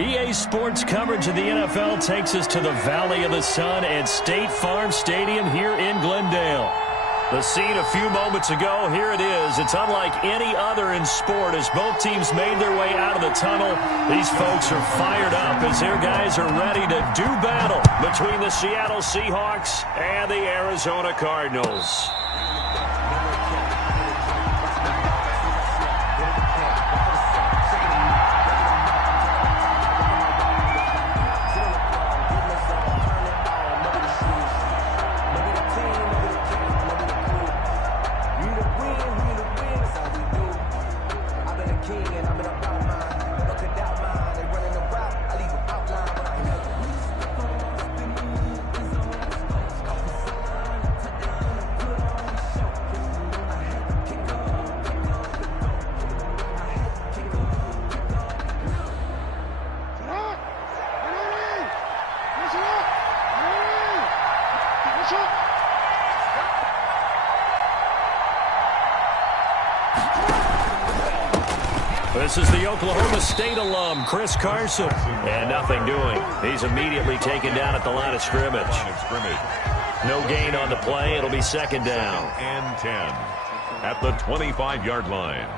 EA Sports coverage of the NFL takes us to the Valley of the Sun at State Farm Stadium here in Glendale. The scene a few moments ago, here it is. It's unlike any other in sport as both teams made their way out of the tunnel. These folks are fired up as their guys are ready to do battle between the Seattle Seahawks and the Arizona Cardinals. This is the Oklahoma State alum, Chris Carson. And nothing doing. He's immediately taken down at the line of scrimmage. No gain on the play. It'll be second down. And 10 at the 25-yard line.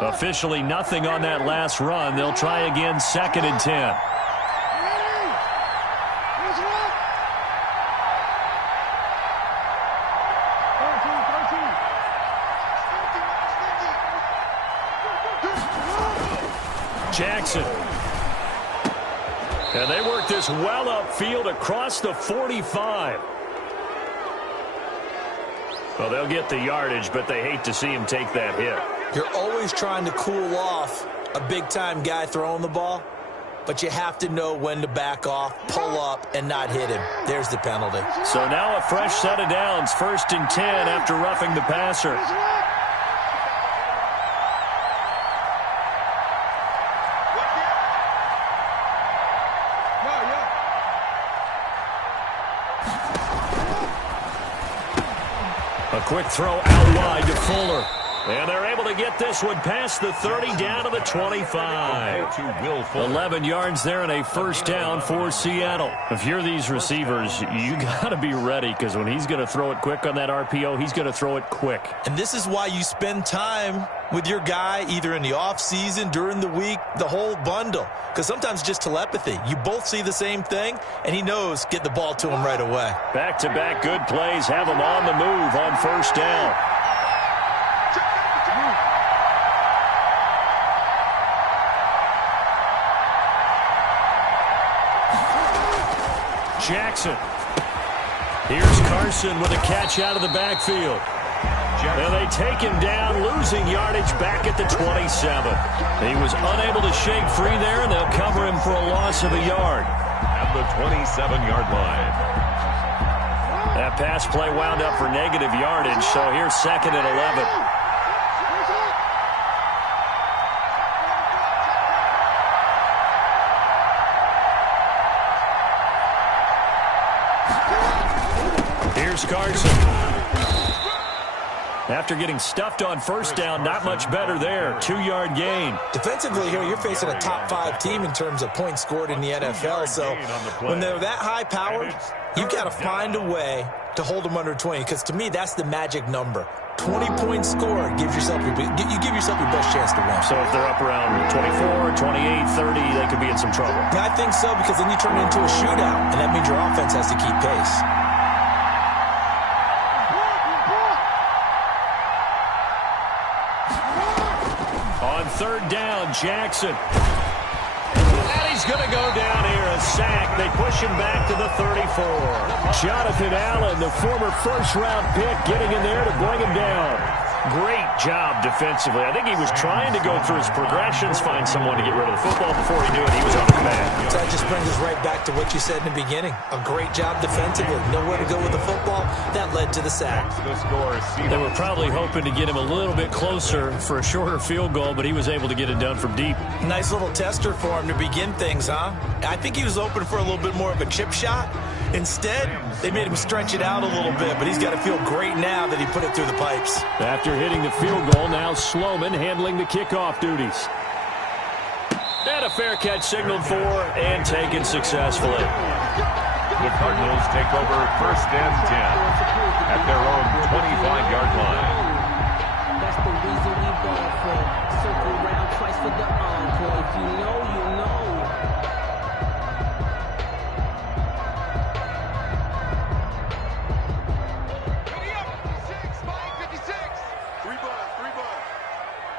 Officially nothing on that last run. They'll try again, second and 10. Jackson. And they work this well upfield across the 45. Well, they'll get the yardage, but they hate to see him take that hit. You're always trying to cool off a big-time guy throwing the ball, but you have to know when to back off, pull up, and not hit him. There's the penalty. So now a fresh set of downs, first and 10 after roughing the passer. A quick throw out wide to Fuller. And they're able to get this one past the 30 down to the 25. 11 yards there and a first down for Seattle. If you're these receivers, you got to be ready because when he's going to throw it quick on that RPO, he's going to throw it quick. And this is why you spend time with your guy either in the offseason, during the week, the whole bundle. Because sometimes just telepathy. You both see the same thing, and he knows get the ball to him right away. Back-to-back good plays have him on the move on first down. Jackson. Here's Carson with a catch out of the backfield. And they take him down, losing yardage back at the 27. He was unable to shake free there, and they'll cover him for a loss of a yard. At the 27-yard line. That pass play wound up for negative yardage, so here's second and 11. Here's Carson. After getting stuffed on first down, not much better there. 2-yard gain. Defensively here, you're facing a top-5 team in terms of points scored in the NFL. So when they're that high-powered, you've got to find a way to hold them under 20. Because to me, that's the magic number. 20 points scored, you give yourself your best chance to win. So if they're up around 24, 28, 30, they could be in some trouble. I think so, because then you turn it into a shootout, and that means your offense has to keep pace. On third down, Jackson. And he's going to go down here, a sack. They push him back to the 34. Jonathan Allen, the former first-round pick, getting in there to bring him down. Great job defensively. I think he was trying to go through his progressions, find someone to get rid of the football. Before he knew it, he was on his back. So that just brings us right back to what you said in the beginning. A great job defensively. Nowhere to go with the football. That led to the sack. They were probably hoping to get him a little bit closer for a shorter field goal, but he was able to get it done from deep. Nice little tester for him to begin things, huh? I think he was open for a little bit more of a chip shot. Instead, they made him stretch it out a little bit, but he's got to feel great now that he put it through the pipes. After hitting the field goal, now Sloman handling the kickoff duties. And a fair catch signaled for and taken successfully. The Cardinals take over 1st and 10 at their own 25-yard line. That's the reason we ball for. Circle round twice for the encore. If you know, you know. Mike, 56. 3 buds.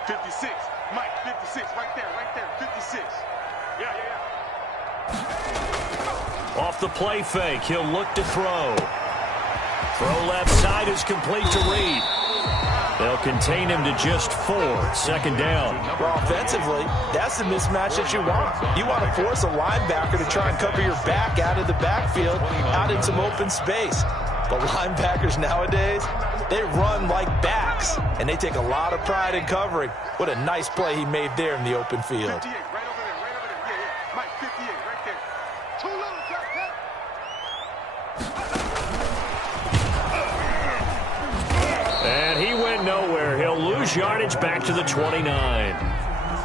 56. Mike, 56. Right there. 56. Yeah. Off the play fake, he'll look to throw. Throw left side is complete to Reed. They'll contain him to just 4. 2nd down. Well, offensively, that's the mismatch that you want. You want to force a linebacker to try and cover your back out of the backfield, out in some open space. But linebackers nowadays, they run like backs, and they take a lot of pride in covering. What a nice play he made there in the open field. 58, right over there. Yeah. Mike, 58, right there. Too little, And he went nowhere. He'll lose yardage back to the 29.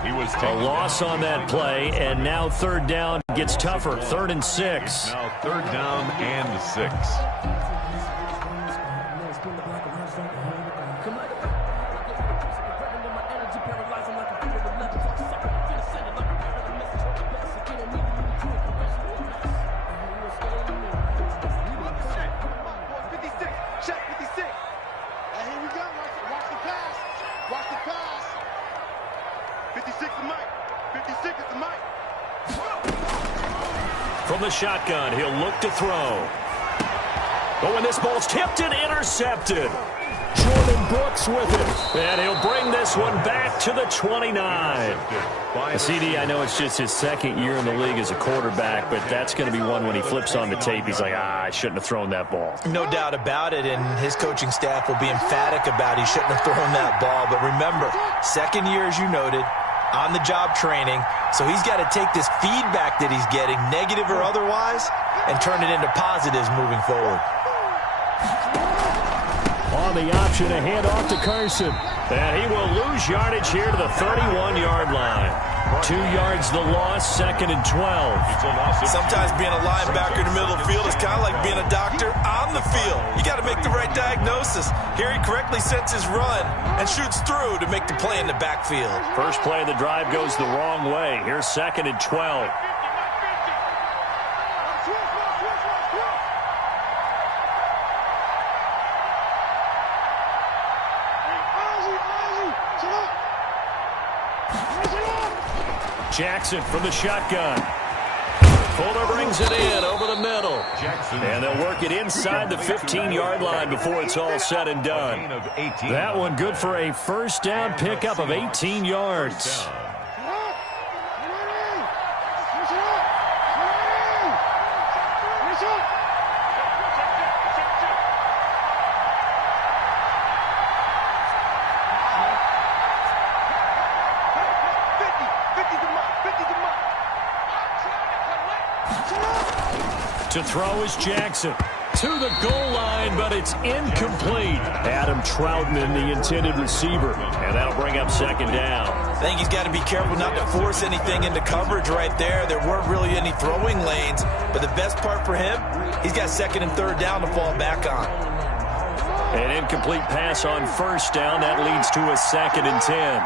He was A loss on that play, and now 3rd down gets tougher. 3rd and 6. Now 3rd down and 6. From the shotgun, he'll look to throw. Oh, and this ball's tipped and intercepted. Jordan Brooks with it. And he'll bring this one back to the 29. CD, I know it's just his 2nd year in the league as a quarterback, but that's going to be one when he flips on the tape. He's like, I shouldn't have thrown that ball. No doubt about it, and his coaching staff will be emphatic about he shouldn't have thrown that ball. But remember, 2nd year, as you noted, on-the-job training, so he's got to take this feedback that he's getting, negative or otherwise, and turn it into positives moving forward. On the option, a handoff to Carson. And he will lose yardage here to the 31-yard line. 2 yards the loss, 2nd and 12. Sometimes being a linebacker in the middle of the field is kind of like being a doctor on the field. You got to make the right diagnosis. Here he correctly sets his run and shoots through to make the play in the backfield. First play of the drive goes the wrong way. Here's 2nd and 12. Jackson from the shotgun. Fuller brings it in over the middle. And they'll work it inside the 15-yard line before it's all said and done. That one good for a 1st down pickup of 18 yards. To throw is Jackson. To the goal line, but it's incomplete. Adam Troutman, the intended receiver. And that'll bring up 2nd down. I think he's got to be careful not to force anything into coverage right there. There weren't really any throwing lanes. But the best part for him, he's got 2nd and 3rd down to fall back on. An incomplete pass on 1st down. That leads to a 2nd and 10.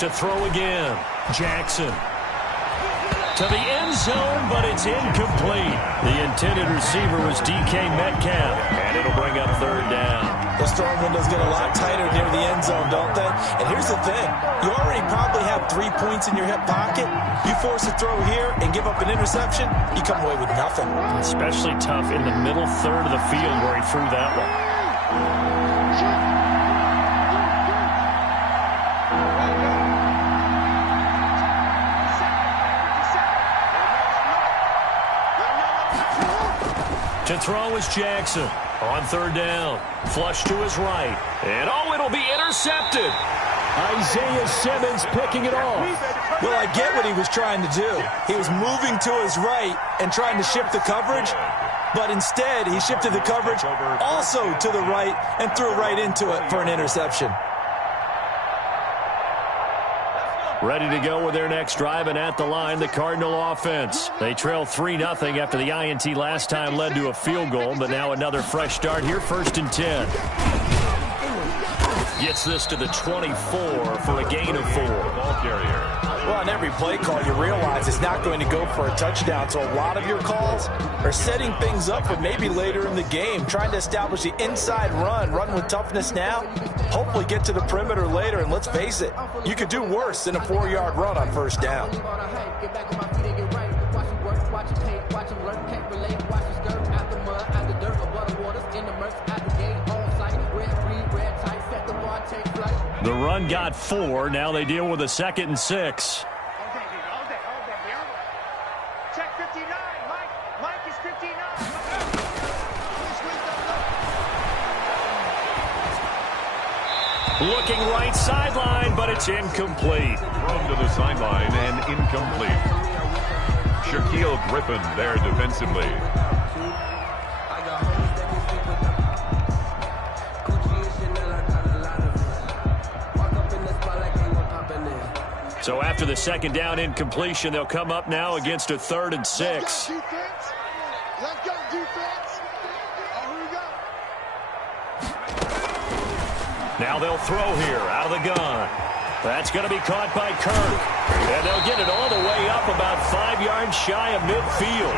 To throw again, Jackson. To the end zone, but it's incomplete. The intended receiver was DK Metcalf, and it'll bring up 3rd down. Those throwing windows get a lot tighter near the end zone, don't they? And here's the thing. You already probably have 3 points in your hip pocket. You force a throw here and give up an interception, you come away with nothing. Especially tough in the middle 3rd of the field where he threw that one. To throw is Jackson. On third down, flush to his right. And, oh, it'll be intercepted. Isaiah Simmons picking it off. Well, I get what he was trying to do. He was moving to his right and trying to shift the coverage, but instead he shifted the coverage also to the right and threw right into it for an interception. Ready to go with their next drive, and at the line, the Cardinal offense. They trail 3-0 after the INT last time led to a field goal, but now another fresh start here, 1st and 10. Gets this to the 24 for a gain of 4. Ball carrier. Well, on every play call, you realize it's not going to go for a touchdown, so a lot of your calls are setting things up for maybe later in the game, trying to establish the inside run with toughness now, hopefully get to the perimeter later, and let's face it, you could do worse than a 4-yard run on first down. The run got 4. Now they deal with a 2nd and 6. Check 59. Mike is 59. Looking right sideline, but it's incomplete. Thrown to the sideline and incomplete. Shaquille Griffin there defensively. So after the 2nd down incompletion, they'll come up now against a 3rd and 6. Let's go, defense. Oh, here we go. Now they'll throw here out of the gun. That's going to be caught by Kirk. And they'll get it all the way up about 5 yards shy of midfield.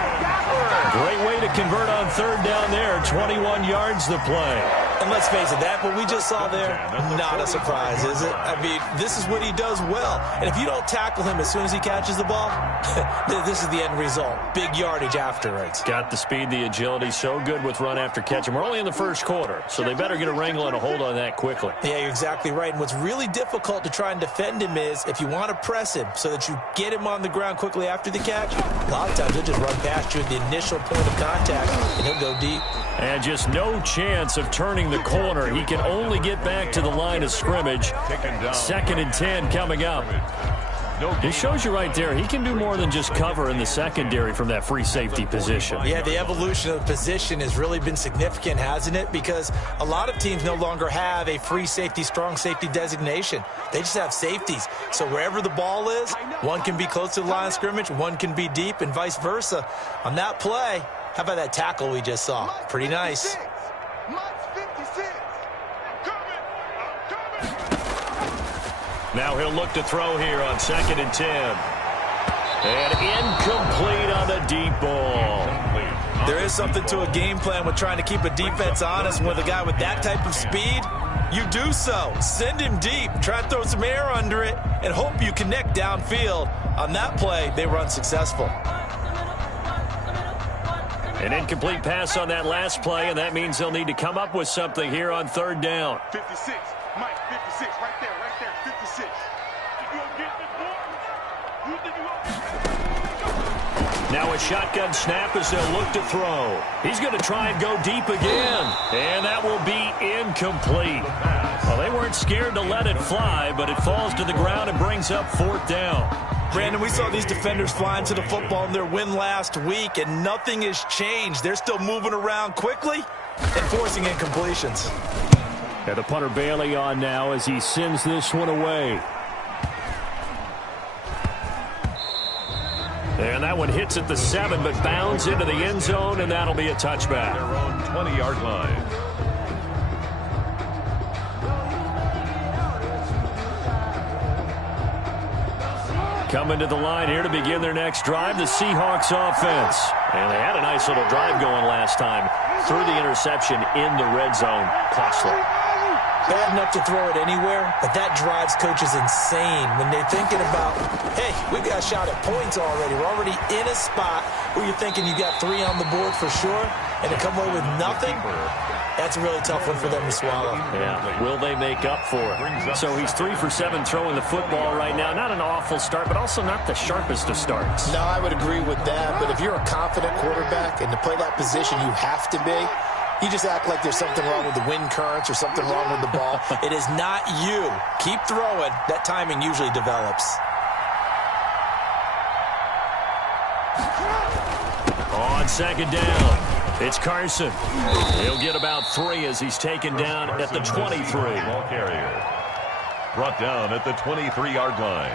Great way to convert on 3rd down there. 21 yards the play. And let's face it, that what we just saw there, not a surprise, is it? I mean, this is what he does well. And if you don't tackle him as soon as he catches the ball, this is the end result. Big yardage afterwards. Got the speed, the agility, so good with run after catch. And we're only in the 1st quarter, so they better get a wrangle and a hold on that quickly. Yeah, you're exactly right. And what's really difficult to try and defend him is if you want to press him so that you get him on the ground quickly after the catch, a lot of times he'll just run past you at the initial point of contact, and he'll go deep. And just no chance of turning the corner. He can only get back to the line of scrimmage. 2nd and 10 coming up. It shows you right there, he can do more than just cover in the secondary from that free safety position. Yeah, the evolution of the position has really been significant, hasn't it? Because a lot of teams no longer have a free safety, strong safety designation. They just have safeties. So wherever the ball is, one can be close to the line of scrimmage, one can be deep, and vice versa. On that play, how about that tackle we just saw? Pretty nice. Mike's 56. I'm coming. Now he'll look to throw here on 2nd and 10. And incomplete on the deep ball. There is something to a game plan with trying to keep a defense honest. With a guy with that type of speed, you do so. Send him deep. Try to throw some air under it and hope you connect downfield. On that play, they were unsuccessful. An incomplete pass on that last play, and that means they'll need to come up with something here on 3rd down. 56. Mike, 56. Right there. 56. Now a shotgun snap as they'll look to throw. He's going to try and go deep again. And that will be incomplete. Well, they weren't scared to let it fly, but it falls to the ground and brings up 4th down. Brandon, we saw these defenders flying to the football in their win last week, and nothing has changed. They're still moving around quickly and forcing incompletions. And the punter Bailey on now as he sends this one away. And that one hits at the 7, but bounds into the end zone, and that'll be a touchback. Their own 20-yard line. Coming to the line here to begin their next drive, the Seahawks offense. And they had a nice little drive going last time. Through the interception in the red zone. Costly. Bad enough to throw it anywhere, but that drives coaches insane when they're thinking about, hey, we've got a shot at points already. We're already in a spot where you're thinking you got 3 on the board for sure, and to come away with nothing, that's a really tough one for them to swallow. Yeah, will they make up for it? So he's 3 for 7 throwing the football right now. Not an awful start, but also not the sharpest of starts. No, I would agree with that, but if you're a confident quarterback and to play that position you have to be, You just act like there's something wrong with the wind currents or something wrong with the ball. It is not you. Keep throwing. That timing usually develops. On second down, it's Carson. He'll get about 3 as he's taken down at the 23. Ball carrier brought down at the 23-yard line.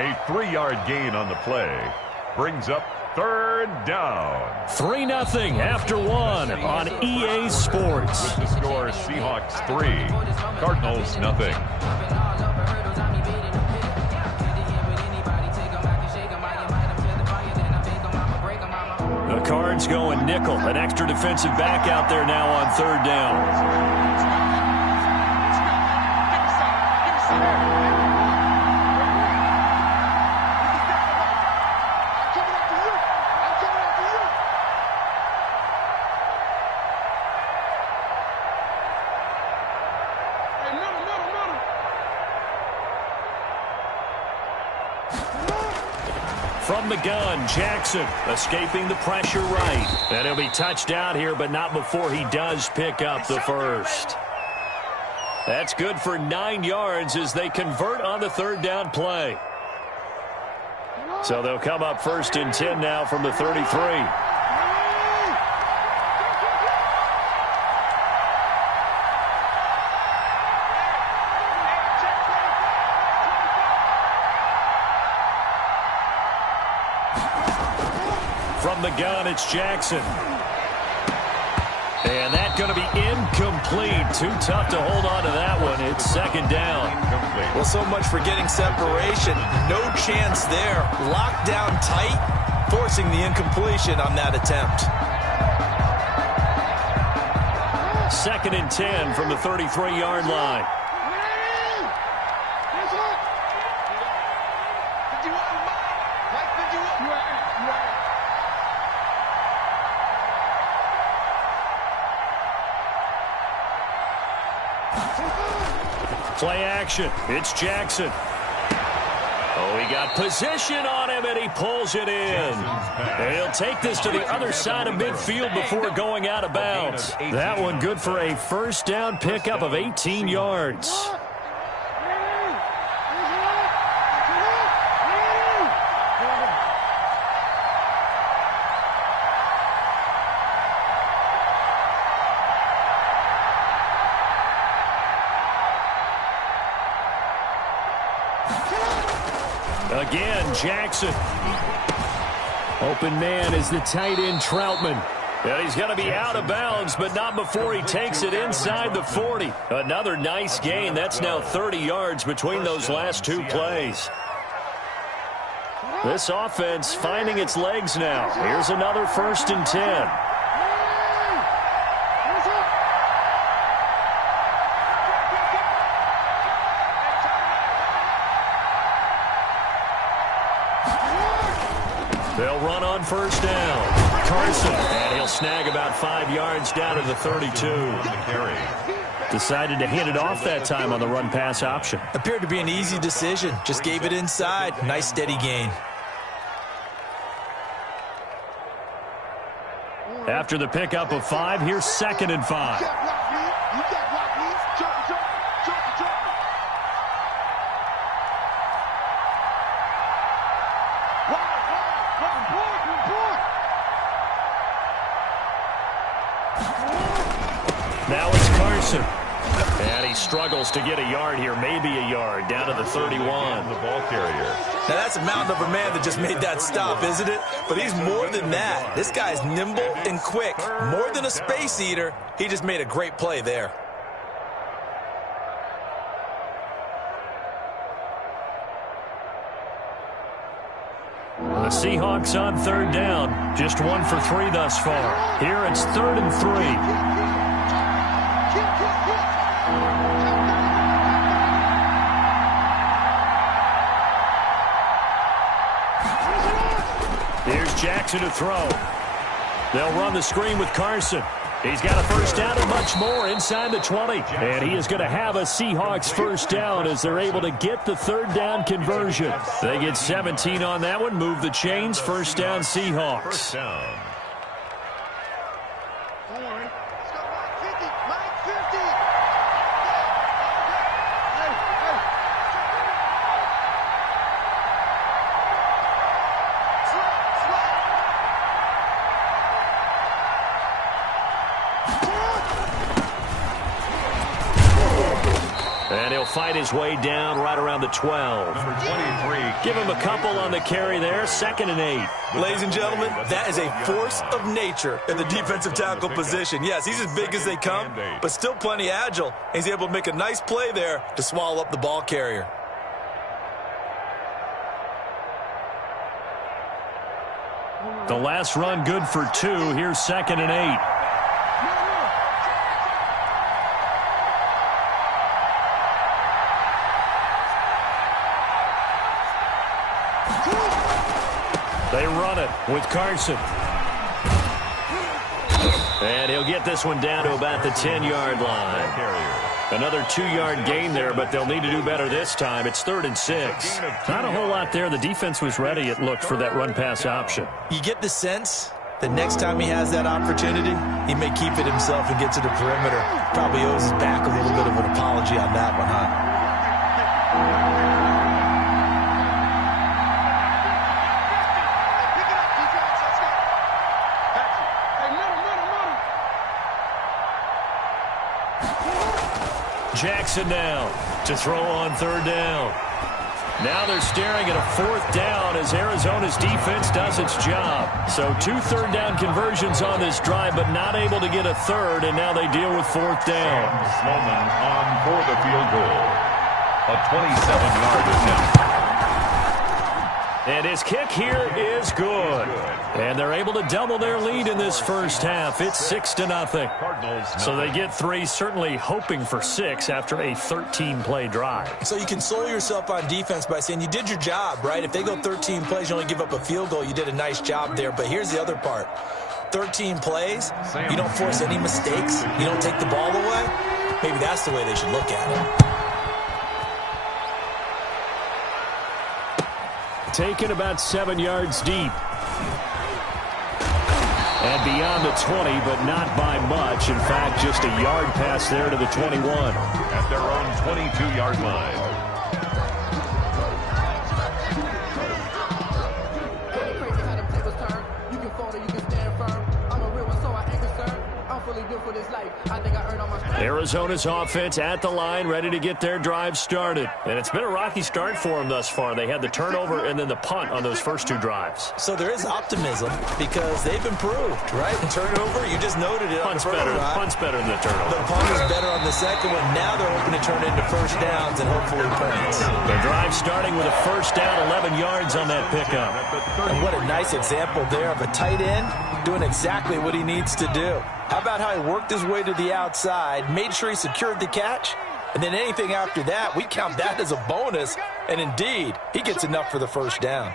A 3-yard gain on the play brings up third down. 3-0 after 1 on EA Sports. With the score, Seahawks 3, Cardinals 0. The Cards going nickel. An extra defensive back out there now on third down. From the gun, Jackson escaping the pressure right. And he'll be touched out here, but not before he does pick up the first. That's good for 9 yards as they convert on the third down play. So they'll come up 1st and 10 now from the 33. From the gun, it's Jackson. And that's going to be incomplete. Too tough to hold on to that one. It's second down. Well, so much for getting separation. No chance there. Locked down tight, forcing the incompletion on that attempt. 2nd and 10 from the 33-yard line. Play action. It's Jackson. Oh, he got position on him, and he pulls it in. And he'll take this to the other side of midfield before going out of bounds. That one good for a first down pickup of 18 yards. Again, Jackson. Open man is the tight end, Troutman. And he's going to be out of bounds, but not before he takes it inside the 40. Another nice gain. That's now 30 yards between those last 2 plays. This offense finding its legs now. Here's another 1st and 10. They'll run on first down. Carson, and he'll snag about 5 yards down to the 32. Decided to hand it off that time on the run-pass option. Appeared to be an easy decision. Just gave it inside. Nice, steady gain. After the pickup of 5, here's 2nd and 5. Now it's Carson. And he struggles to get a yard here, maybe a yard, down to the 31. The ball carrier. Now that's a mountain of a man that just made that stop, isn't it? But he's more than that. This guy's nimble and quick. More than a space eater. He just made a great play there. The Seahawks on third down. Just 1 for 3 thus far. Here it's 3rd and 3. Here's Jackson to throw. They'll run the screen with Carson. He's got a first down and much more inside the 20. And he is going to have a Seahawks first down as they're able to get the third down conversion. They get 17 on that one, move the chains, first down Seahawks. First down. And he'll fight his way down right around the 12. Number 23. Give him a couple on the carry there. 2nd and 8. Ladies and gentlemen, that is a force of nature in the defensive tackle position. Yes, he's as big as they come, but still plenty agile. He's able to make a nice play there to swallow up the ball carrier. The last run good for 2. Here's 2nd and 8. They run it with Carson. And he'll get this one down to about the 10-yard line. Another 2-yard gain there, but they'll need to do better this time. It's 3rd and 6. Not a whole lot there. The defense was ready, it looked, for that run-pass option. You get the sense that next time he has that opportunity, he may keep it himself and get to the perimeter. Probably owes his back a little bit of an apology on that one, huh? Jackson now to throw on 3rd down. Now they're staring at a 4th down as Arizona's defense does its job. So 2 3rd-down conversions on this drive, but not able to get a 3rd, and now they deal with 4th down. Sloman on for the field goal. A 27-yard attempt. And his kick here is good. And they're able to double their lead in this first half. It's 6-0. So they get 3, certainly hoping for 6 after a 13-play drive. So you console yourself on defense by saying you did your job, right? If they go 13 plays, you only give up a field goal, you did a nice job there. But here's the other part. 13 plays, you don't force any mistakes, you don't take the ball away. Maybe that's the way they should look at it. Taken about 7 yards deep. And beyond the 20, but not by much. In fact, just a yard pass there to the 21. At their own 22-yard line. Arizona's offense at the line, ready to get their drive started. And it's been a rocky start for them thus far. They had the turnover and then the punt on those first 2 drives. So there is optimism because they've improved, right? The turnover, you just noted it. Punt's better than the turnover. The punt is better on the second one. Now they're hoping to turn it into first downs and hopefully points. The drive starting with a first down, 11 yards on that pickup. And what a nice example there of a tight end doing exactly what he needs to do. How about how he worked his way to the outside, made sure he secured the catch, and then anything after that, we count that as a bonus. And indeed, he gets enough for the first down.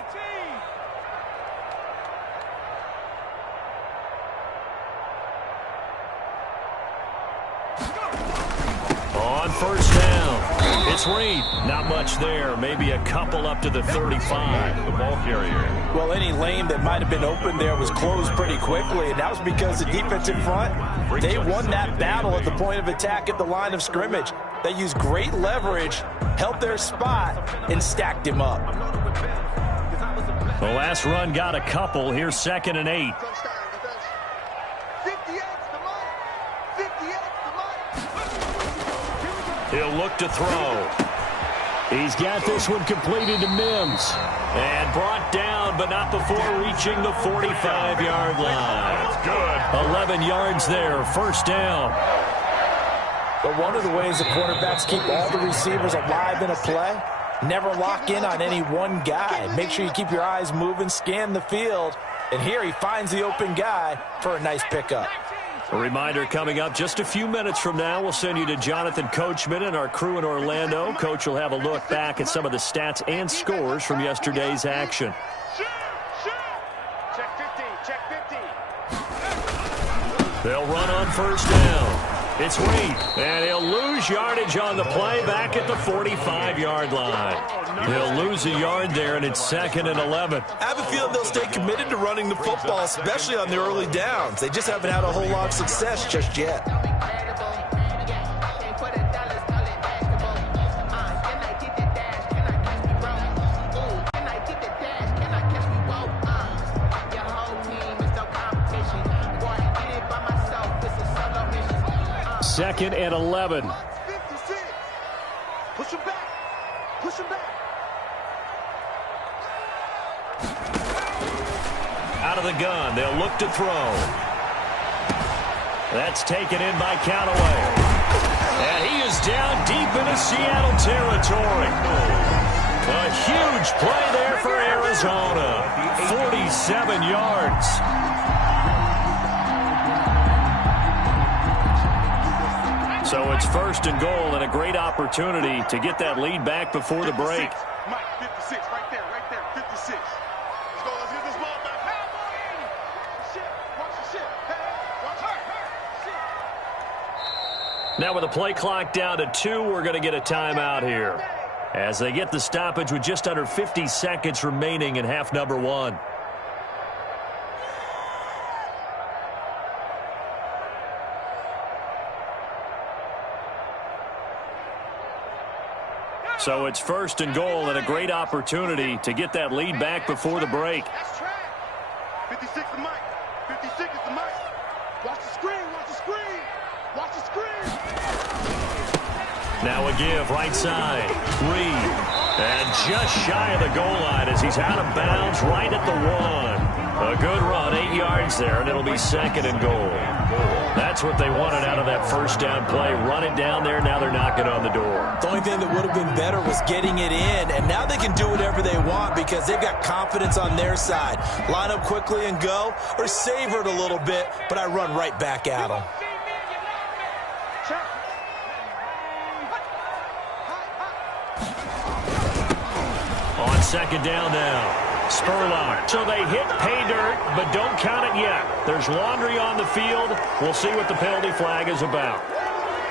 On first down, it's Reed. Not much there. Maybe a couple up to the 35. The ball carrier. Well, any lane that might have been open there was closed pretty quickly, and that was because the defense in front, they won that battle at the point of attack at the line of scrimmage. They used great leverage, held their spot, and stacked him up. The last run got a couple. Here's 2nd and 8. He'll look to throw. He's got this one completed to Mims. And brought down, but not before reaching the 45-yard line. Good. 11 yards there, first down. But one of the ways the quarterbacks keep all the receivers alive in a play, never lock in on any one guy. Make sure you keep your eyes moving, scan the field. And here he finds the open guy for a nice pickup. A reminder coming up just a few minutes from now. We'll send you to Jonathan Coachman and our crew in Orlando. Coach will have a look back at some of the stats and scores from yesterday's action. Check 50. They'll run on first down. It's Reed, and he'll lose yardage on the play back at the 45-yard line. He'll lose a yard there, and it's 2nd and 11. I have a feeling they'll stay committed to running the football, especially on the early downs. They just haven't had a whole lot of success just yet. 2nd and 11. 56. Push him back. Push him back. Out of the gun, they'll look to throw. That's taken in by Canale. And he is down deep into Seattle territory. A huge play there for Arizona. 47 yards. So it's 1st and goal and a great opportunity to get that lead back before the break. Mike, 56, right there, 56. Let's go, let's get this ball back. Hey, boy! Shit, watch the shit. Hey, watch her. Shit. Now with the play clock down to 2, we're going to get a timeout here, as they get the stoppage with just under 50 seconds remaining in half number 1. So it's 1st and goal and a great opportunity to get that lead back before the break. That's track. 56 is Mike. 56 is the Mike. Watch the screen, watch the screen. Watch the screen. Now a give, right side. Reed. And just shy of the goal line as he's out of bounds right at the 1. A good run, 8 yards there, and it'll be 2nd and goal. That's what they wanted out of that first down play. Run it down there, now they're knocking on the door. The only thing that would have been better was getting it in, and now they can do whatever they want because they've got confidence on their side. Line up quickly and go, or savor it a little bit, but I run right back at them. On 2nd down now. Spurlock. So they hit pay dirt, but don't count it yet. There's laundry on the field. We'll see what the penalty flag is about.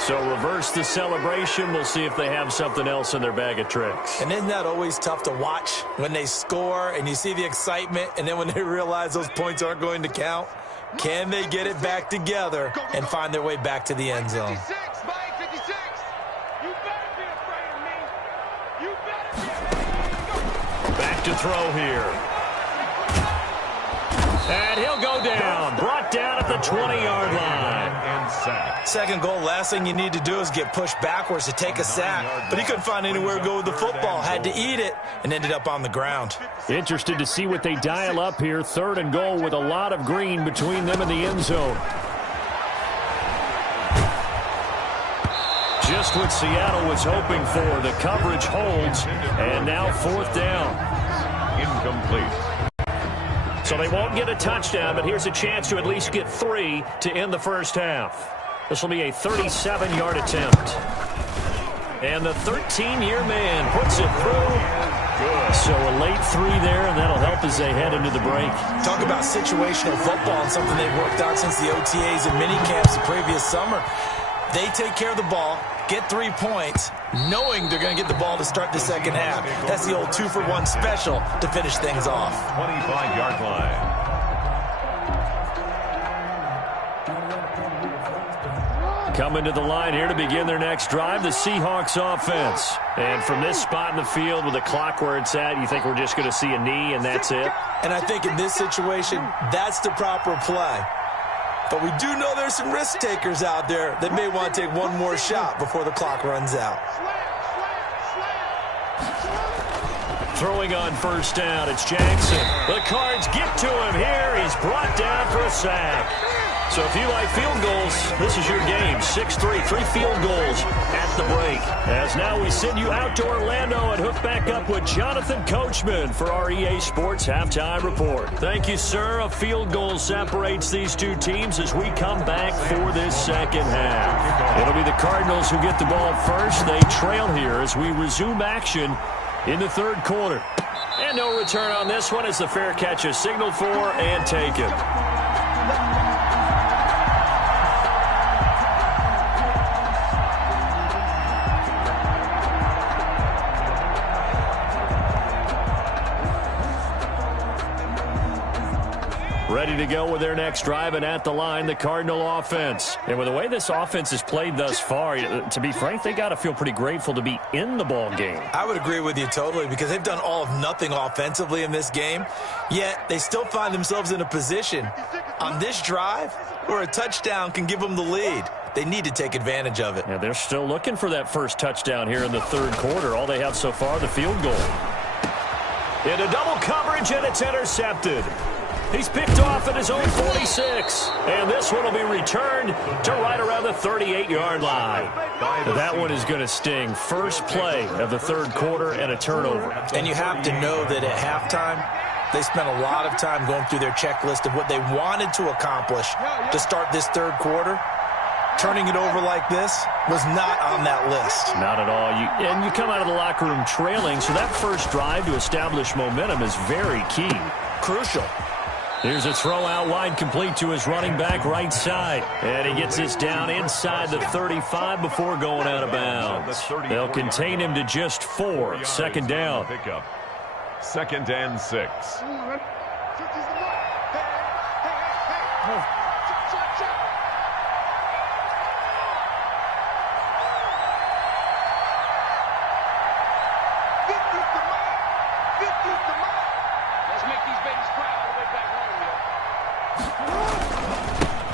So reverse the celebration. We'll see if they have something else in their bag of tricks. And isn't that always tough to watch when they score and you see the excitement, and then when they realize those points aren't going to count? Can they get it back together and find their way back to the end zone? 56, Mike, 56. You better be afraid of me. You better be afraid of me. Back to throw here. And he'll go down. Brought down at the 20-yard line. And sack. 2nd goal, last thing you need to do is get pushed backwards to take a sack. But he couldn't find anywhere to go with the football. Had to eat it and ended up on the ground. Interested to see what they dial up here. 3rd and goal with a lot of green between them and the end zone. Just what Seattle was hoping for. The coverage holds. And now 4th down. Incomplete. So they won't get a touchdown, but here's a chance to at least get 3 to end the first half. This will be a 37-yard attempt. And the 13-year man puts it through. Good. So a late 3 there, and that'll help as they head into the break. Talk about situational football and something they've worked out since the OTAs and mini camps the previous summer. They take care of the ball, get 3 points, knowing they're going to get the ball to start the second half. That's the old 2-for-1 special to finish things off. 25-yard line. Coming to the line here to begin their next drive, the Seahawks offense. And from this spot in the field with the clock where it's at, you think we're just going to see a knee and that's it? And I think in this situation, that's the proper play. But we do know there's some risk takers out there that may want to take one more shot before the clock runs out. Throwing on first down, it's Jackson. The Cards get to him here. He's brought down for a sack. So if you like field goals, this is your game. 6-3, 3 field goals at the break. As now we send you out to Orlando and hook back up with Jonathan Coachman for our EA Sports Halftime Report. Thank you, sir. A field goal separates these two teams as we come back for this second half. It'll be the Cardinals who get the ball first. They trail here as we resume action in the 3rd quarter. And no return on this one as the fair catch is signaled for and taken. ready to go with their next drive, and at the line, the Cardinal offense. And with the way this offense has played thus far, to be frank, they got to feel pretty grateful to be in the ball game. I would agree with you totally, because they've done all of nothing offensively in this game, yet they still find themselves in a position on this drive where a touchdown can give them the lead. They need to take advantage of it. Yeah, they're still looking for that first touchdown here in the third quarter. All they have so far, the field goal. Into double coverage, and it's intercepted. He's picked off at his own 46. And this one will be returned to right around the 38-yard line. That one is going to sting. First play of the third quarter and a turnover. And you have to know that at halftime, they spent a lot of time going through their checklist of what they wanted to accomplish to start this third quarter. Turning it over like this was not on that list. Not at all. And you come out of the locker room trailing, so that first drive to establish momentum is very key. Crucial. Here's a throw out wide, complete to his running back right side. And he gets this down inside the 35 before going out of bounds. They'll contain him to just 4. Second down. Second and 6.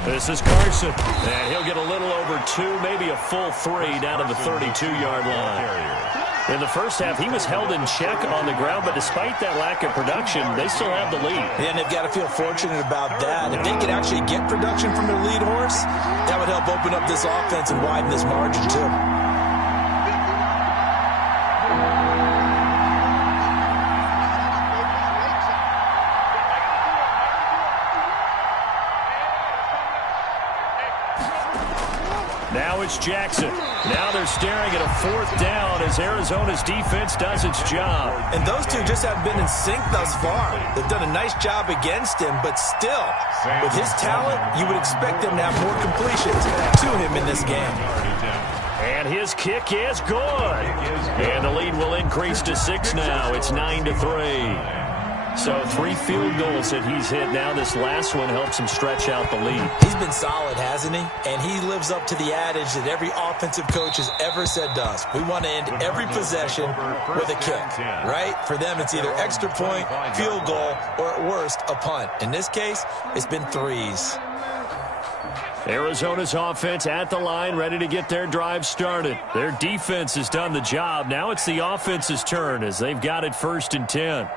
This is Carson, and he'll get a little over 2, maybe a full 3 down to the 32-yard line. In the first half, he was held in check on the ground, but despite that lack of production, they still have the lead. Yeah, and they've got to feel fortunate about that. If they could actually get production from their lead horse, that would help open up this offense and widen this margin, too. Now it's Jackson. Now they're staring at a fourth down as Arizona's defense does its job. And those two just haven't been in sync thus far. They've done a nice job against him, but still, with his talent, you would expect them to have more completions to him in this game. And his kick is good. And the lead will increase to 6 now. It's 9-3. So 3 field goals that he's hit now. This last one helps him stretch out the lead. He's been solid, hasn't he? And he lives up to the adage that every offensive coach has ever said to us. We want to end every possession with a kick, right? For them, it's either extra point, field goal, or at worst, a punt. In this case, it's been 3s. Arizona's offense at the line, ready to get their drive started. Their defense has done the job. Now it's the offense's turn as they've got it 1st and 10.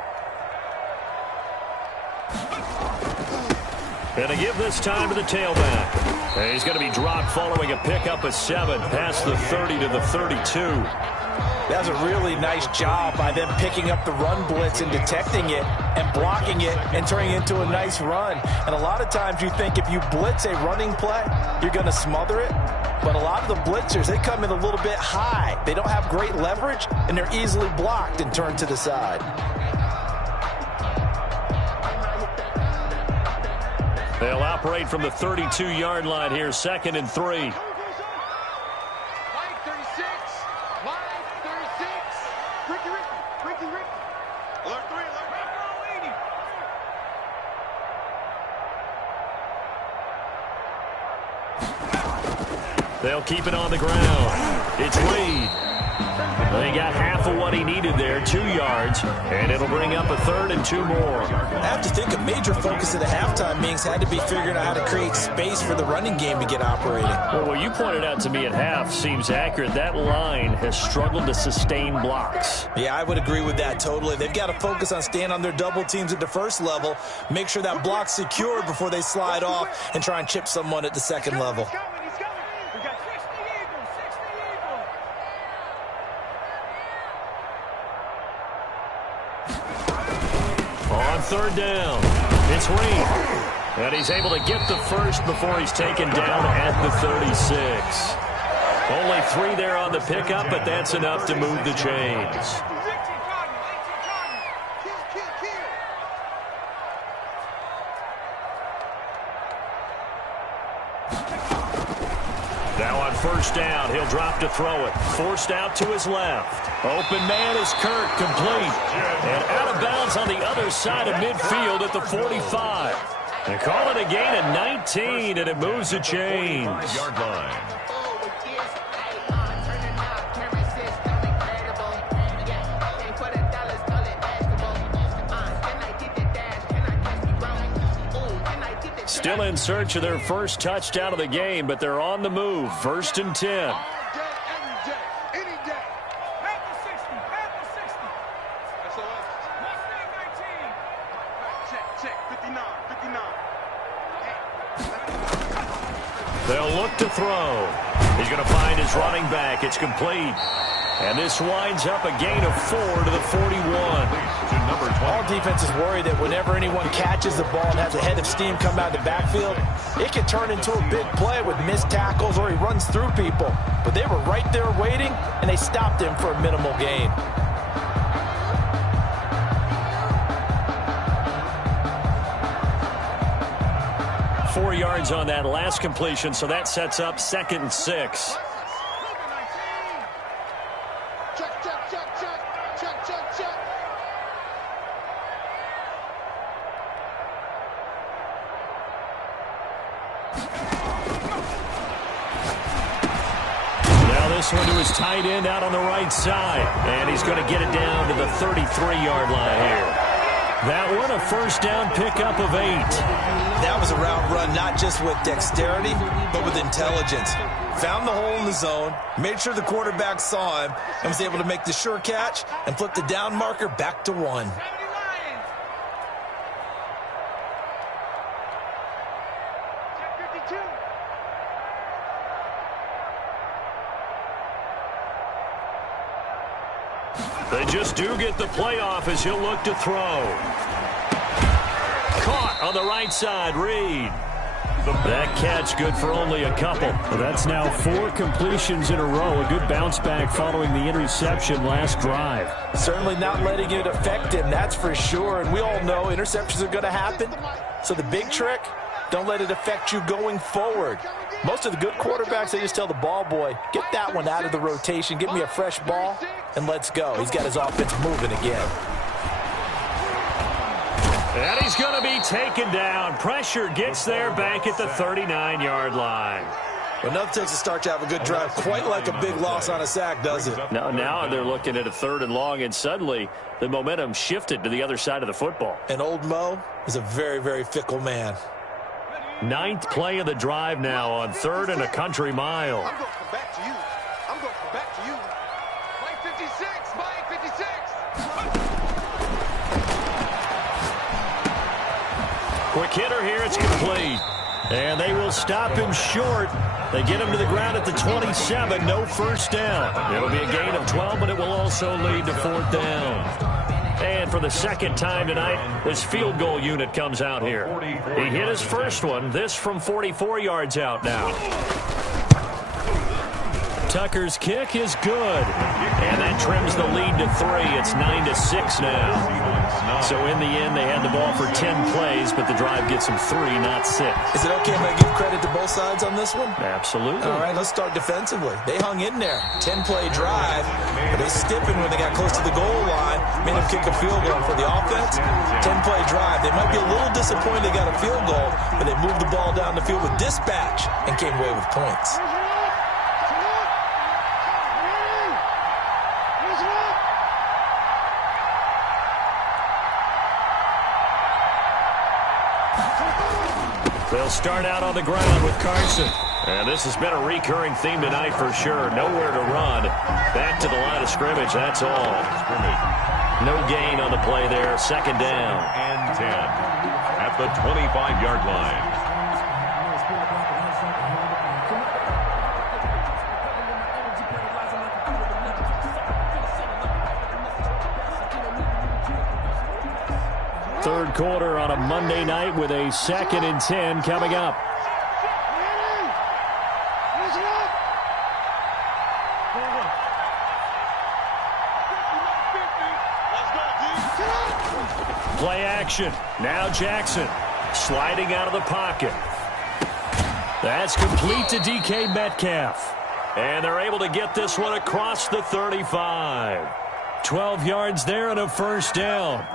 And to give this time to the tailback. And he's going to be dropped following a pickup of 7 past the 30 to the 32. That was a really nice job by them picking up the run blitz and detecting it and blocking it and turning it into a nice run. And a lot of times you think if you blitz a running play, you're going to smother it. But a lot of the blitzers, they come in a little bit high. They don't have great leverage, and they're easily blocked and turned to the side. They'll operate from the 32-yard line here, 2nd and 3. Line 36. Line 36. Ricky. Alert 3, alert. They'll keep it on the ground. It's Reed. They got half of what he needed there, 2 yards, and it'll bring up a 3rd and 2 more. I have to think a major focus of the halftime meetings had to be figuring out how to create space for the running game to get operating. Well, what you pointed out to me at half seems accurate. That line has struggled to sustain blocks. Yeah, I would agree with that totally. They've got to focus on staying on their double teams at the first level, make sure that block's secured before they slide off and try and chip someone at the second level. On 3rd down, it's Reed. And he's able to get the first before he's taken down at the 36. Only 3 there on the pickup, but that's enough to move the chains. Now on 1st down, he'll drop to throw it. Forced out to his left. Open man is Kirk, complete. And out of bounds on the other side of midfield at the 45. They call it a gain of 19, and it moves the chains. 45-yard line. Still in search of their first touchdown of the game, but they're on the move. 1st and 10. They'll look to throw. He's going to find his running back. It's complete. And this winds up a gain of 4 to the 41. All defenses worry that whenever anyone catches the ball and has a head of steam come out of the backfield, it can turn into a big play with missed tackles or he runs through people. But they were right there waiting, and they stopped him for a minimal gain. Four yards on that last completion, so that sets up 2nd and 6. This one to his tight end out on the right side. And he's going to get it down to the 33-yard line here. That one a first down pickup of 8. That was a route run not just with dexterity, but with intelligence. Found the hole in the zone, made sure the quarterback saw him, and was able to make the sure catch and flip the down marker back to 1. They just do get the playoff as he'll look to throw. Caught on the right side, Reed. That catch good for only a couple. Well, that's now 4 completions in a row. A good bounce back following the interception last drive. Certainly not letting it affect him, that's for sure. And we all know interceptions are going to happen. So the big trick, don't let it affect you going forward. Most of the good quarterbacks, they just tell the ball boy, get that one out of the rotation, give me a fresh ball, and let's go. He's got his offense moving again. And he's going to be taken down. Pressure gets there back at the 39-yard line. Well, nothing takes a start to have a good drive, quite like a big loss on a sack, does it? Now they're looking at a 3rd and long, and suddenly the momentum shifted to the other side of the football. And old Mo is a very, very fickle man. 9th play of the drive now on 3rd and a country mile. I'm going to come back to you. I'm going to come back to you. Mike 56, Mike 56. Quick hitter here, it's complete. And they will stop him short. They get him to the ground at the 27, no first down. It'll be a gain of 12, but it will also lead to 4th down. And for the 2nd time tonight, this field goal unit comes out here. He hit his first one, this from 44 yards out now. Tucker's kick is good. And that trims the lead to 3. It's 9-6 now. So in the end, they had the ball for 10 plays, but the drive gets them 3, not 6. Is it okay if I give credit to both sides on this one? Absolutely. All right, let's start defensively. They hung in there. 10-play drive, but they stiffened when they got close to the goal line, made them kick a field goal. For the offense, 10-play drive. They might be a little disappointed they got a field goal, but they moved the ball down the field with dispatch and came away with points. They'll start out on the ground with Carson. And this has been a recurring theme tonight for sure. Nowhere to run. Back to the line of scrimmage, that's all. No gain on the play there. 2nd down. And 10 at the 25-yard line. Third quarter on a Monday night with a 2nd and 10 coming up. Play action. Now Jackson sliding out of the pocket. That's complete to DK Metcalf. And they're able to get this one across the 35. 12 yards there and a first down.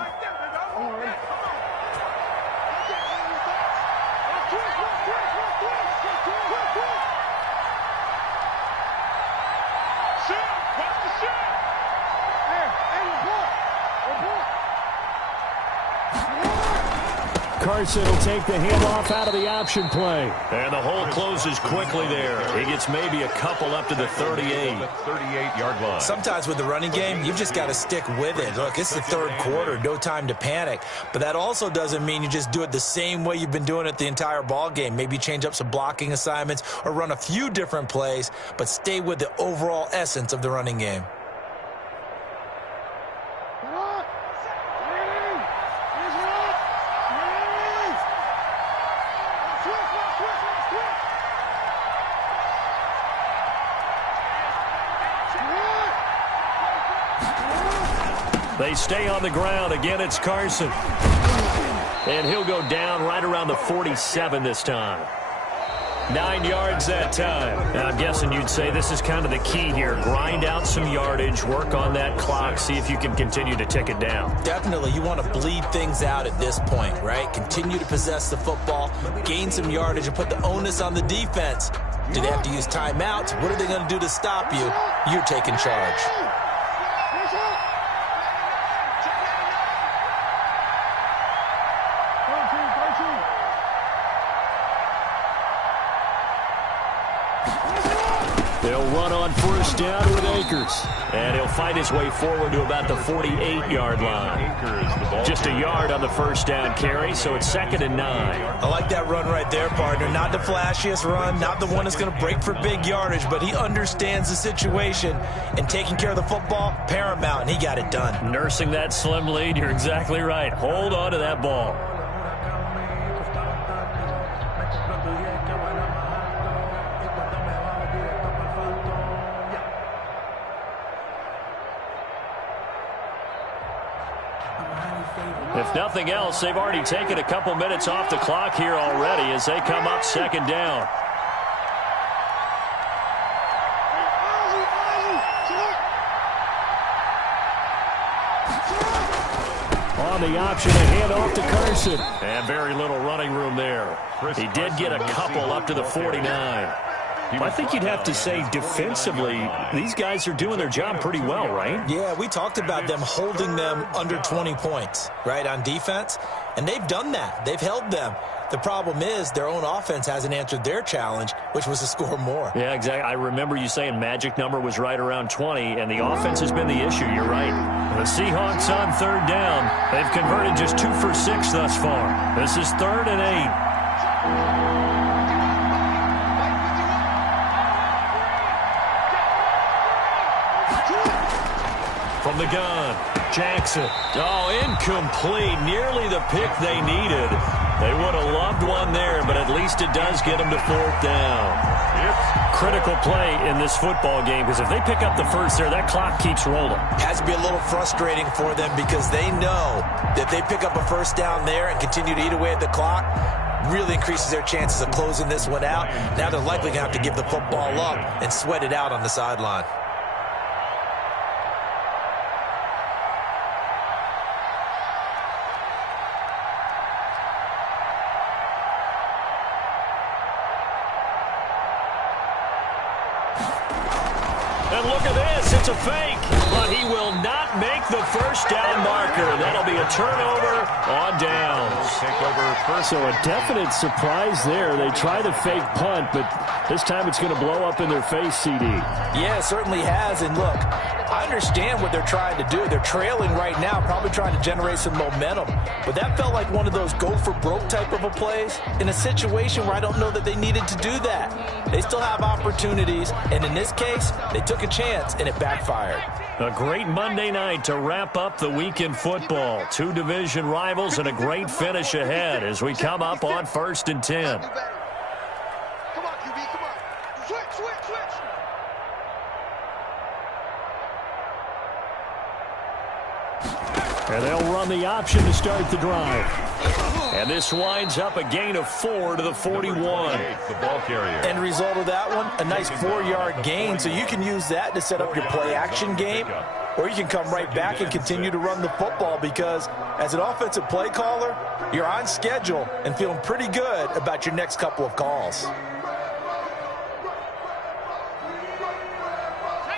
Carson will take the handoff out of the option play. And the hole closes quickly there. He gets maybe a couple up to the 38. 38-yard line. Sometimes with the running game, you've just got to stick with it. Look, it's the third quarter, no time to panic. But that also doesn't mean you just do it the same way you've been doing it the entire ball game. Maybe change up some blocking assignments or run a few different plays, but stay with the overall essence of the running game. They stay on the ground. Again, it's Carson. And he'll go down right around the 47 this time. 9 yards that time. Now, I'm guessing you'd say this is kind of the key here. Grind out some yardage, work on that clock, see if you can continue to tick it down. Definitely. You want to bleed things out at this point, right? Continue to possess the football, gain some yardage, and put the onus on the defense. Do they have to use timeouts? What are they going to do to stop you? You're taking charge. They'll run on first down with Akers. And he'll fight his way forward to about the 48-yard line. Just a yard on the first down carry, so it's 2nd and 9. I like that run right there, partner. Not the flashiest run, not the one that's going to break for big yardage, but he understands the situation, and taking care of the football, paramount, and he got it done. Nursing that slim lead, you're exactly right. Hold on to that ball. If nothing else, they've already taken a couple minutes off the clock here already as they come up 2nd down. On the option, a handoff to Carson. And very little running room there. He did get a couple up to the 49. I think you'd have to say defensively, these guys are doing their job pretty well, right? Yeah, we talked about them holding them under 20 points, right, on defense, and they've done that. They've held them. The problem is their own offense hasn't answered their challenge, which was to score more. Yeah, exactly. I remember you saying magic number was right around 20, and the offense has been the issue. You're right. The Seahawks on 3rd down. They've converted just 2 for 6 thus far. This is 3rd and 8. From the gun, Jackson. Oh, incomplete. Nearly the pick they needed. They would have loved one there, but at least it does get them to 4th down. Critical play in this football game, because if they pick up the first there, that clock keeps rolling. Has to be a little frustrating for them because they know that if they pick up a first down there and continue to eat away at the clock, really increases their chances of closing this one out. Now they're likely going to have to give the football up and sweat it out on the sideline. And look at this, it's a fake, but he will not make the first down marker. That'll be a turnover on downs. So a definite surprise there. They try the fake punt, but this time it's going to blow up in their face, CD. Yeah, it certainly has. And look, I understand what they're trying to do. They're trailing right now, probably trying to generate some momentum. But that felt like one of those go-for-broke type of a plays in a situation where I don't know that they needed to do that. They still have opportunities, and in this case, they took a chance, and it backfired. A great Monday night to wrap up the week in football. 2 division rivals and a great finish ahead as we come up on 1st and 10. Come on, QB, come on. Switch. And they'll run the option to start the drive. And this winds up a gain of 4 to the 41. The ball carrier. End result of that one, a nice 4-yard gain, so you can use that to set up your play-action game, or you can come right back and continue to run the football because as an offensive play caller, you're on schedule and feeling pretty good about your next couple of calls.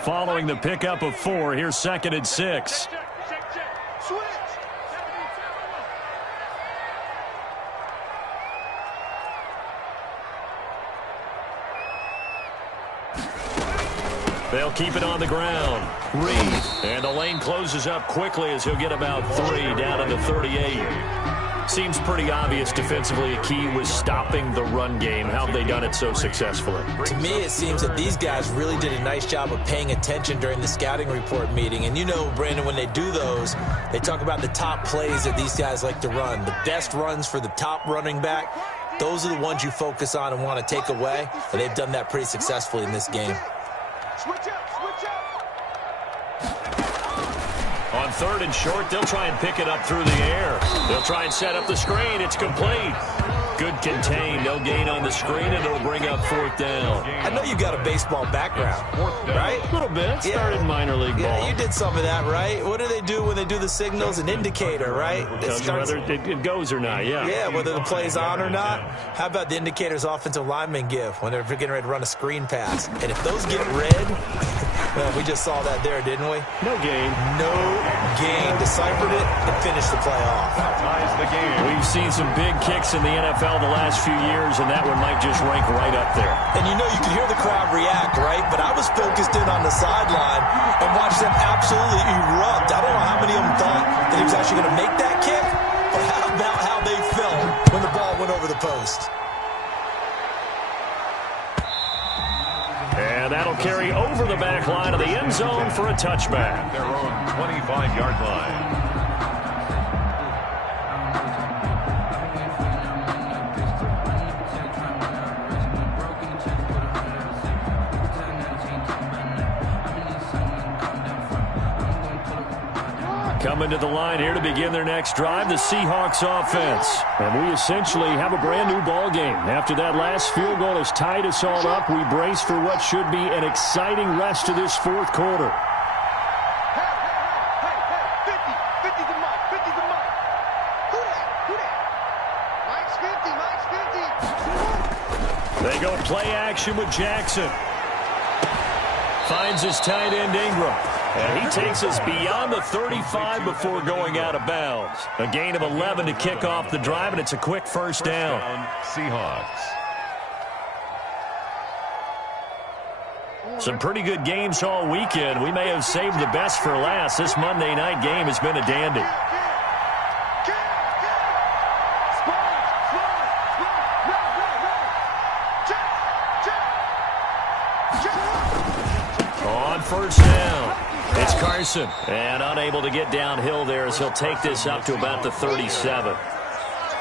Following the pickup of 4, here's 2nd and 6. They'll keep it on the ground. Reed. And the lane closes up quickly as he'll get about 3 down to the 38. Seems pretty obvious defensively a key was stopping the run game. How have they done it so successfully? To me, it seems that these guys really did a nice job of paying attention during the scouting report meeting. And you know, Brandon, when they do those, they talk about the top plays that these guys like to run. The best runs for the top running back, those are the ones you focus on and want to take away. And they've done that pretty successfully in this game. Switch up, switch up. On 3rd and short, they'll try and pick it up through the air. They'll try and set up the screen. It's complete. Good contain. No gain on the screen, and it'll bring up 4th down. I know you got a baseball background, right? A little bit. Started minor league ball. Yeah, you did some of that, right? What do they do when they do the signals? An indicator, right? Tells you whether it goes or not, yeah. Yeah, whether the play's on or not. How about the indicators offensive linemen give when they're getting ready to run a screen pass? And if those get red, well, we just saw that there, didn't we? No gain. No gain. Deciphered it and finished the play off. Ties the game. We've seen some big kicks in the NFL the last few years, and that one might just rank right up there. And you know, you can hear the crowd react, right? But I was focused in on the sideline and watched them absolutely erupt. I don't know how many of them thought that he was actually going to make that kick, but how about how they felt when the ball went over the post? And that'll carry over the back line of the end zone for a touchback. Their own 25-yard line. Coming to the line here to begin their next drive, the Seahawks offense. And we essentially have a brand new ball game. After that last field goal has tied us all up, we brace for what should be an exciting rest of this 4th quarter. Hey, 50 the mark, 50 the mark. Who that? Mike's 50. They go play action with Jackson. Finds his tight end Ingram. And he takes us beyond the 35 before going out of bounds. A gain of 11 to kick off the drive, and it's a quick first down. Seahawks. Some pretty good games all weekend. We may have saved the best for last. This Monday night game has been a dandy. On first down, it's Carson. And unable to get downhill there as he'll take this up to about the 37.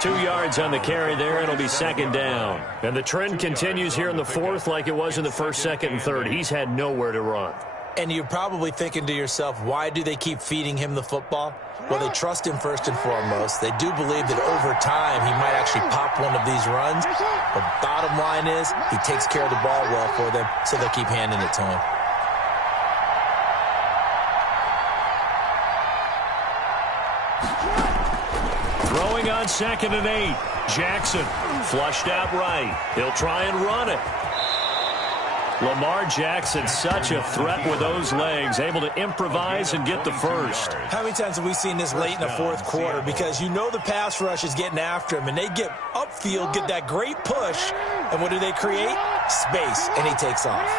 2 yards on the carry there. It'll be 2nd down. And the trend continues here in the 4th like it was in the 1st, 2nd, and 3rd. He's had nowhere to run. And you're probably thinking to yourself, why do they keep feeding him the football? Well, they trust him first and foremost. They do believe that over time he might actually pop one of these runs. But bottom line is he takes care of the ball well for them, so they'll keep handing it to him. Throwing on 2nd and 8. Jackson flushed out right. He'll try and run it. Lamar Jackson, such a threat with those legs, able to improvise and get the first. How many times have we seen this late in the 4th quarter? Because you know the pass rush is getting after him, and they get upfield, get that great push, and what do they create? Space, and he takes off.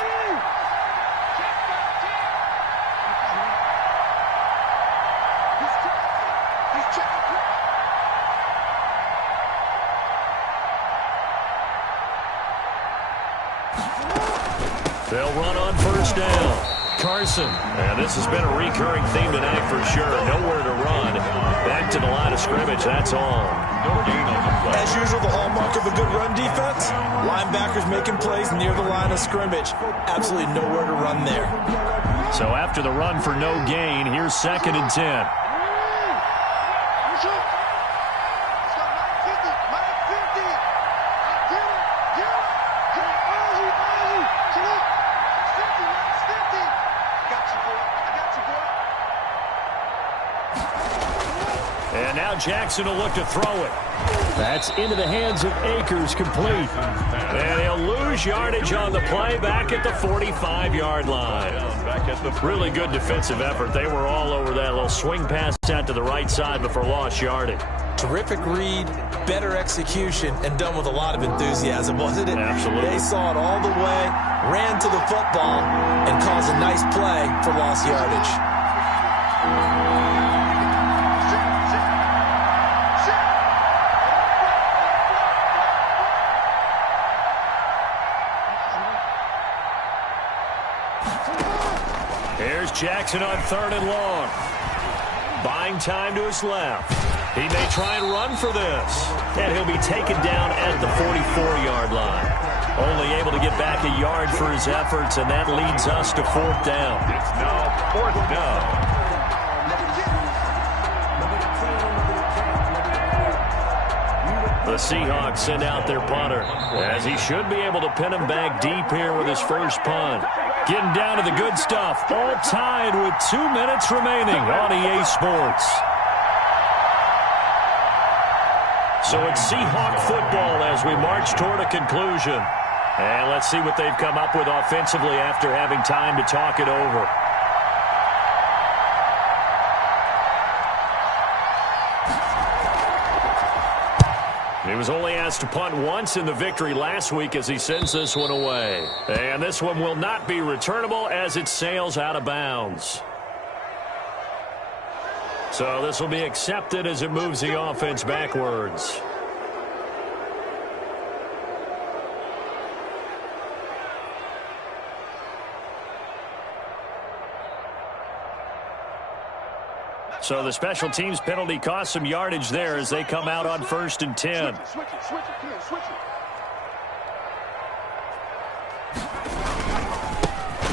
They'll run on first down. Carson. And this has been a recurring theme tonight for sure. Nowhere to run. Back to the line of scrimmage. That's all. No gain on the play. As usual, the hallmark of a good run defense, linebackers making plays near the line of scrimmage. Absolutely nowhere to run there. So after the run for no gain, here's 2nd and 10. And now Jackson will look to throw it. That's into the hands of Akers, complete. And he'll lose yardage on the play back at the 45-yard line. Really good defensive effort. They were all over that little swing pass out to the right side before lost yardage. Terrific read, better execution, and done with a lot of enthusiasm, wasn't it? Absolutely. They saw it all the way, ran on to the football and calls a nice play for lost yardage. Here's Jackson on 3rd and long. Buying time to his left. He may try and run for this. And he'll be taken down at the 44-yard line. Only able to get back a yard for his efforts, and that leads us to 4th down. It's now 4th down. The Seahawks send out their punter, as he should be able to pin him back deep here with his first punt. Getting down to the good stuff, all tied with 2 minutes remaining on EA Sports. So it's Seahawk football as we march toward a conclusion. And let's see what they've come up with offensively after having time to talk it over. He was only asked to punt once in the victory last week as he sends this one away. And this one will not be returnable as it sails out of bounds. So this will be accepted as it moves the offense backwards. So the special teams penalty cost some yardage there as they come out on 1st and 10. Switch it. Come here, switch it.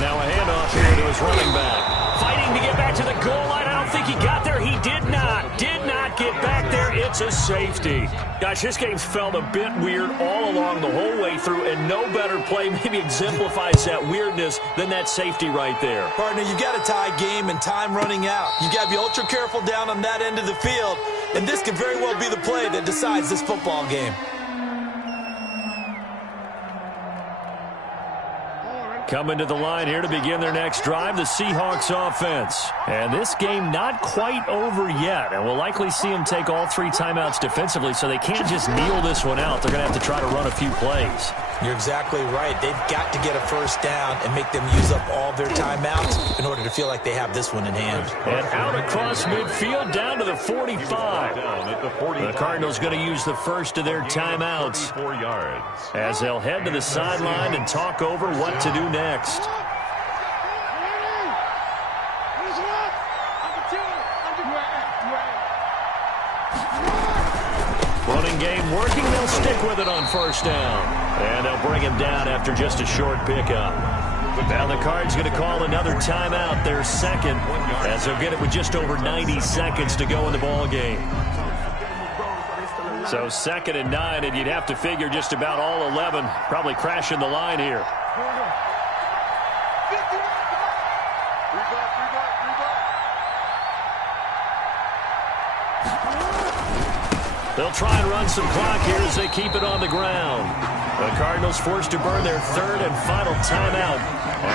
Now a handoff here to his running back. Fighting to get back to the goal line. I don't think he got there. He did not. Did not get back there. It's a safety. Gosh, this game's felt a bit weird all along the whole way through, and no better play maybe exemplifies that weirdness than that safety right there. Partner, you've got a tie game and time running out. You've got to be ultra careful down on that end of the field, and this could very well be the play that decides this football game. Coming to the line here to begin their next drive, the Seahawks offense. And this game not quite over yet. And we'll likely see them take all 3 timeouts defensively, so they can't just kneel this one out. They're going to have to try to run a few plays. You're exactly right. They've got to get a first down and make them use up all their timeouts in order to feel like they have this one in hand. And out across midfield down to the 45. The Cardinals going to use the first of their timeouts as they'll head to the sideline and talk over what to do next. Running game working. They'll stick with it on first down. And they'll bring him down after just a short pickup. Now the Cards going to call another timeout, their second, as they'll get it with just over 90 seconds to go in the ball game. So 2nd and 9, and you'd have to figure just about all 11 probably crashing the line here. They'll try and run some clock here as they keep it on the ground. The Cardinals forced to burn their 3rd and final timeout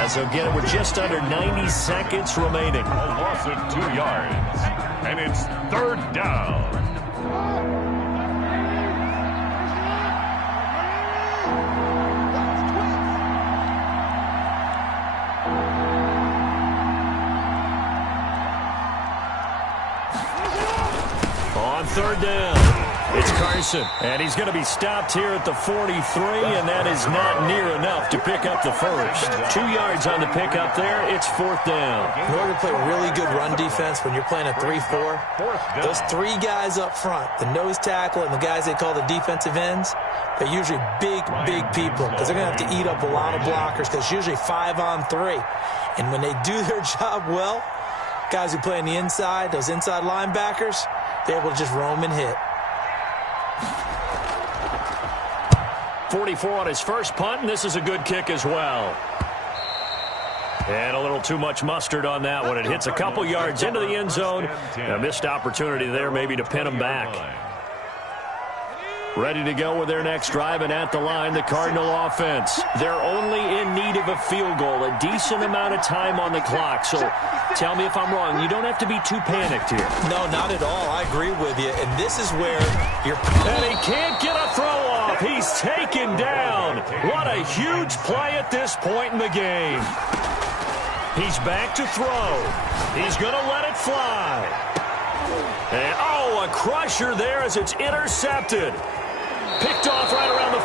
as they'll get it with just under 90 seconds remaining. A loss of 2 yards, and it's 3rd down. On 3rd down, it's Carson, and he's going to be stopped here at the 43, and that is not near enough to pick up the first. 2 yards on the pickup there. It's 4th down. In order to play really good run defense when you're playing a 3-4, those 3 guys up front, the nose tackle and the guys they call the defensive ends, they're usually big people because they're going to have to eat up a lot of blockers because it's usually 5-on-3. And when they do their job well, guys who play on the inside, those inside linebackers, they're able to just roam and hit. 44 on his first punt, and this is a good kick as well. And a little too much mustard on that one. It hits a couple yards into the end zone. A missed opportunity there maybe to pin him back. Ready to go with their next drive, and at the line, the Cardinal offense. They're only in need of a field goal, a decent amount of time on the clock. So tell me if I'm wrong. You don't have to be too panicked here. No, not at all. I agree with you. And this is where you're... And he can't get a throw off. He's taken down. What a huge play at this point in the game. He's back to throw. He's going to let it fly. And, oh, a crusher there as it's intercepted. Picked off right around the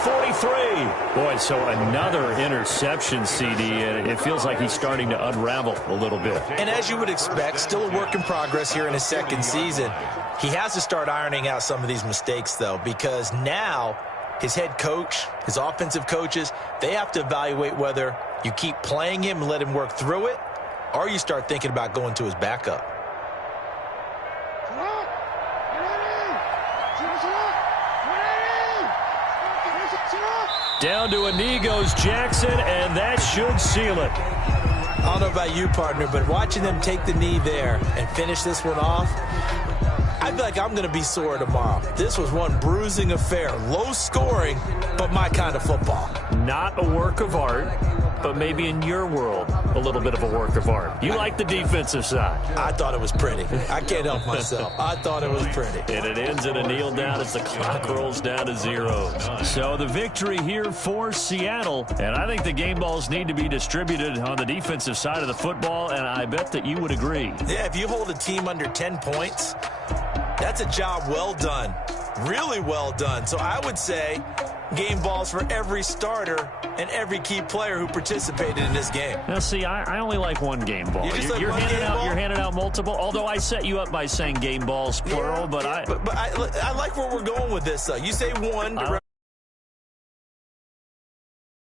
43. Boy, so another interception, CD, and it feels like he's starting to unravel a little bit. And as you would expect, still a work in progress here in his second season. He has to start ironing out some of these mistakes, though, because now his head coach, his offensive coaches, they have to evaluate whether you keep playing him and let him work through it, or you start thinking about going to his backup. Down to a knee goes Jackson, and that should seal it. I don't know about you, partner, but watching them take the knee there and finish this one off, I feel like I'm going to be sore tomorrow. This was one bruising affair. Low scoring, but my kind of football. Not a work of art, but maybe in your world, a little bit of a work of art. You like the defensive side. I thought it was pretty. I can't help myself. I thought it was pretty. And it ends in a kneel down as the clock rolls down to 0. So the victory here for Seattle. And I think the game balls need to be distributed on the defensive side of the football, and I bet that you would agree. Yeah, if you hold a team under 10 points, that's a job well done. Really well done. So I would say game balls for every starter and every key player who participated in this game. Now, see, I only like one game ball. You're handing out multiple, although I set you up by saying game balls, plural, but I like where we're going with this, though. You say one.